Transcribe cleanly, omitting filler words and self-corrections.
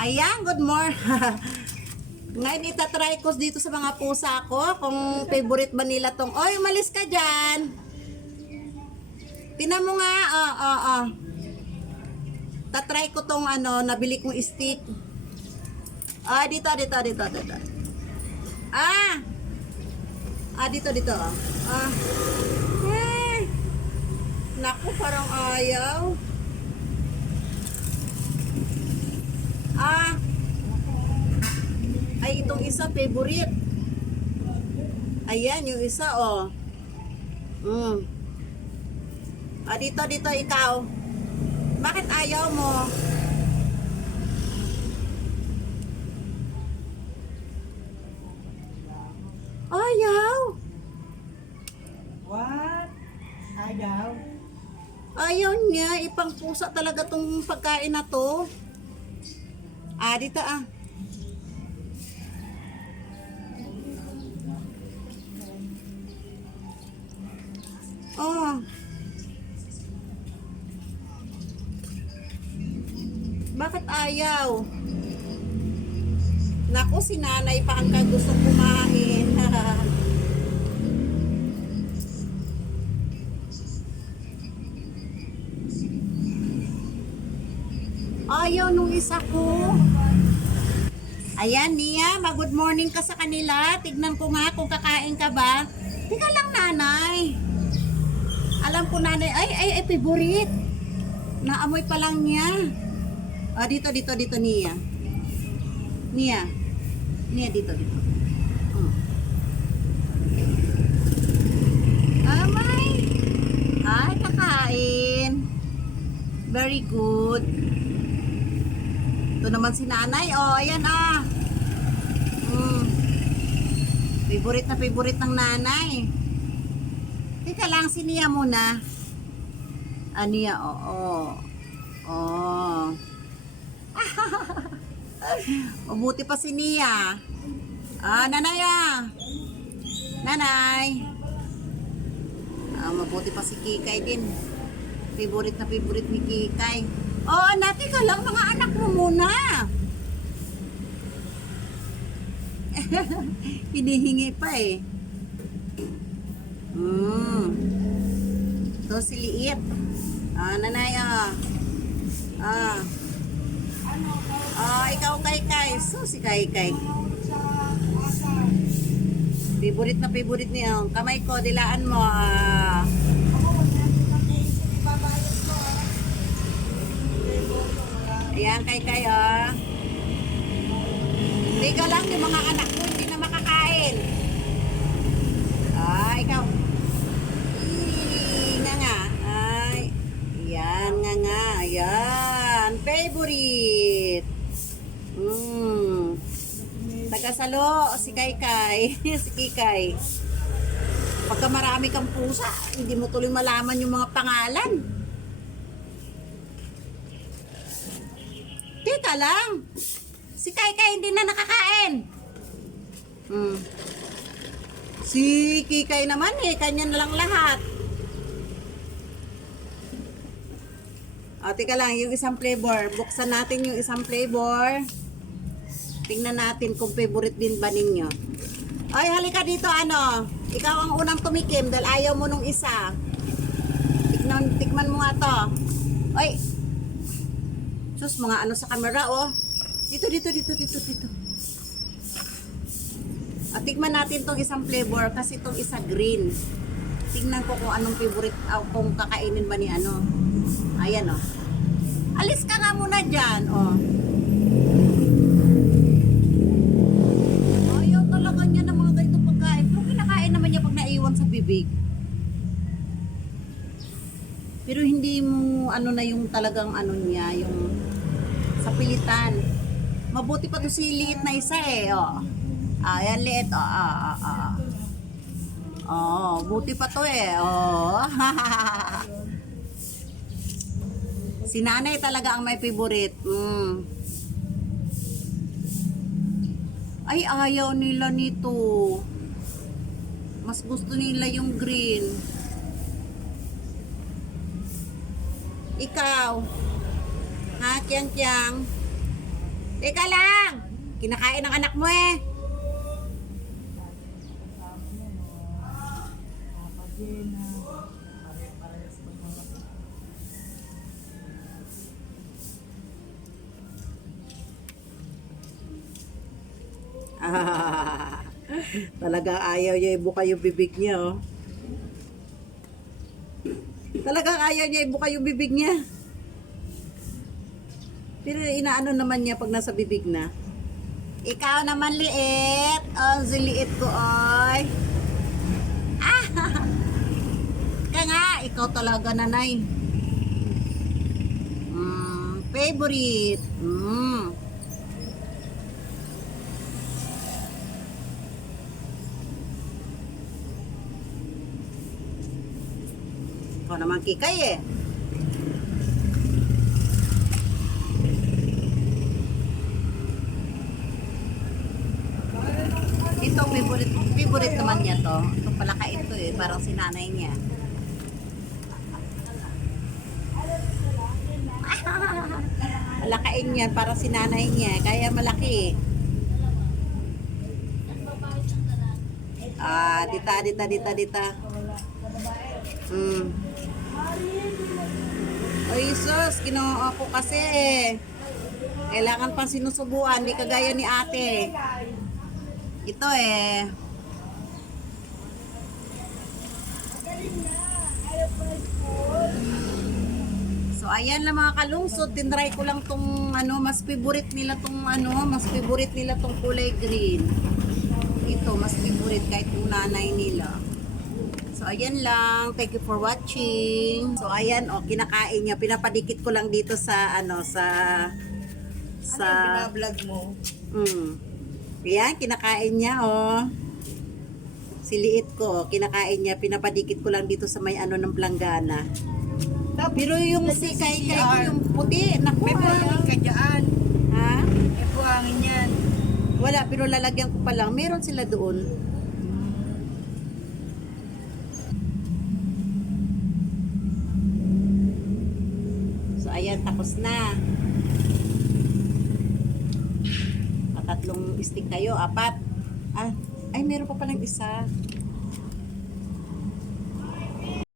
Ayan, good morning. Ngayon itatry ko dito sa mga pusa ko kung favorite ba nila tong. Oy, umalis ka dyan. Tinan mo nga. Tatry ko tong nabili kong stick. Dito. Dito. Naku, parang ayaw. Ay, itong isa favorite. Ayan, yung isa, oh. Dito, ikaw. Bakit ayaw mo? Ayaw. What? Ayaw? Ayaw niya. Ipang pusa talaga tong pagkain na to. Dito. Bakit ayaw? Naku, si nanay pa ang kagustong kumain. Ayaw nung isa ko. Ayan, Nia, mag-good morning ka sa kanila. Tignan ko nga kung kakain ka ba. Tika lang, nanay. Alam ko, nanay, ay, favorite. Naamoy pa lang niya. Dito, Nia. Nia, dito. Amay. Ay, kakain. Very good. Ito naman si nanay. Ayan, Favorite ng nanay. Teka lang, si Nia muna. Nia, Mabuti pa si Nia. Nanay, Nanay. Mabuti pa si Kikay din. Favorite ni Kikay. Nati ka lang, mga anak mo muna. Hinihingi pa eh. Ito si Liit. Nanay, ikaw Kay. So, si Kay. Favorite niya. Kamay ko, dilaan mo. Ayan, Kay. Liga lang yung mga anak mo, hindi na makakain. Ikaw. Nga. Ayan, nga. Ayan, favorite. Tagasalo, si Kay. Si Kikay. Pagka marami kang pusa, hindi mo tuloy malaman yung mga pangalan. Teka lang. Si Kay hindi na nakakain. Si Kikay naman kanya na lang lahat. Teka lang, yung isang flavor. Buksan natin yung isang flavor. Tingnan natin kung favorite din ba ninyo. Ay, halika dito, Ikaw ang unang tumikim dahil ayaw mo nung isa. Tikman mo nga to. Ay. Sus, mga sa camera, Dito. Tikman natin tong isang flavor kasi itong isa green. Tingnan ko kung anong favorite, kung kakainin ba ni Ayan, Alis ka nga muna dyan, Ayaw talaga niya ng mga ganito pagkain. Pero kinakain naman niya pag naiwan sa bibig. Pero hindi mo, na yung talagang niya, yung sa pilitan. Mabuti pa to si Liit na isa Ayan, Liit, buti pa to Si nanay talaga ang may favorite. Ay, ayaw nila nito. Mas gusto nila yung green. Ikaw, ha, Kiang Kiang? Teka lang! Kinakain ng anak mo eh. Ah, talagang ayaw niya ibuka yung bibig niya, oh. Talagang ayaw niya ibuka yung bibig niya. Pero inaano naman niya pag nasa bibig na. Ikaw naman liit. Oh, si liit ko, oy. Ah! Kaya nga, ikaw talaga, nanay. Favorite. Ikaw naman kikay eh. Ito, favorite naman niya to. Ito pala ka ito eh, parang sinanay niya. Malakain yan, parang sinanay niya. Kaya malaki. Ah, dita. Oy, sus, ginoo ko kasi eh. Kailangan pang sinusubuan, di kagaya ni ate. Ito eh. So ayan lang mga kalungsod, tinry ko lang tong ano, mas favorite nila tong kulay green. Ito mas favorite kahit yung nanay nila. So ayan lang, thank you for watching. So ayan, oh, kinakain niya, pinapadikit ko lang dito sa ano sa Binablog mo? Ayan, kinakain niya, oh. Si liit ko, kinakain niya, pinapadikit ko lang dito sa may ano ng planggana. Pero yung si kay yung puti, naku. May buhangin ka dyan. Ha? May buhangin yan. Wala, pero lalagyan ko pa lang. Meron sila doon. So, ayan, tapos na. Patatlong stick kayo, apat. Ah, ay, meron pa palang isa.